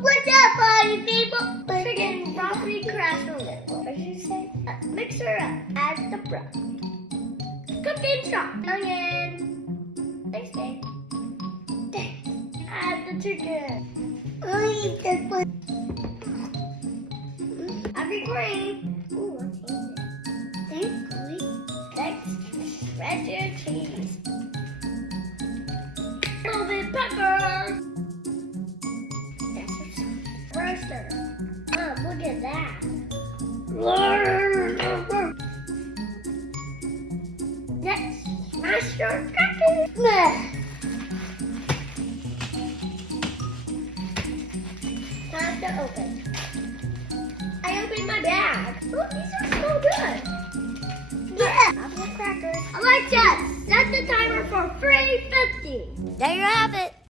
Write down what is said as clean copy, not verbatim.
What's up, party people? Chicken broccoli casserole. What did you say? Mix her up. Add the broccoli. Cooking chopped onion. Thanks, babe. Thanks. Add the chicken. I'll eat this one. Add the cream. Ooh, what's in it? Thanks. Shred your cheese. Little bit pepper. Roaster. Look at that. Next, smash your crackers. Time to open. I opened my bag. Oh, these are so good. Yeah. Apple crackers. Alexa, set the timer for 3:50. There you have it.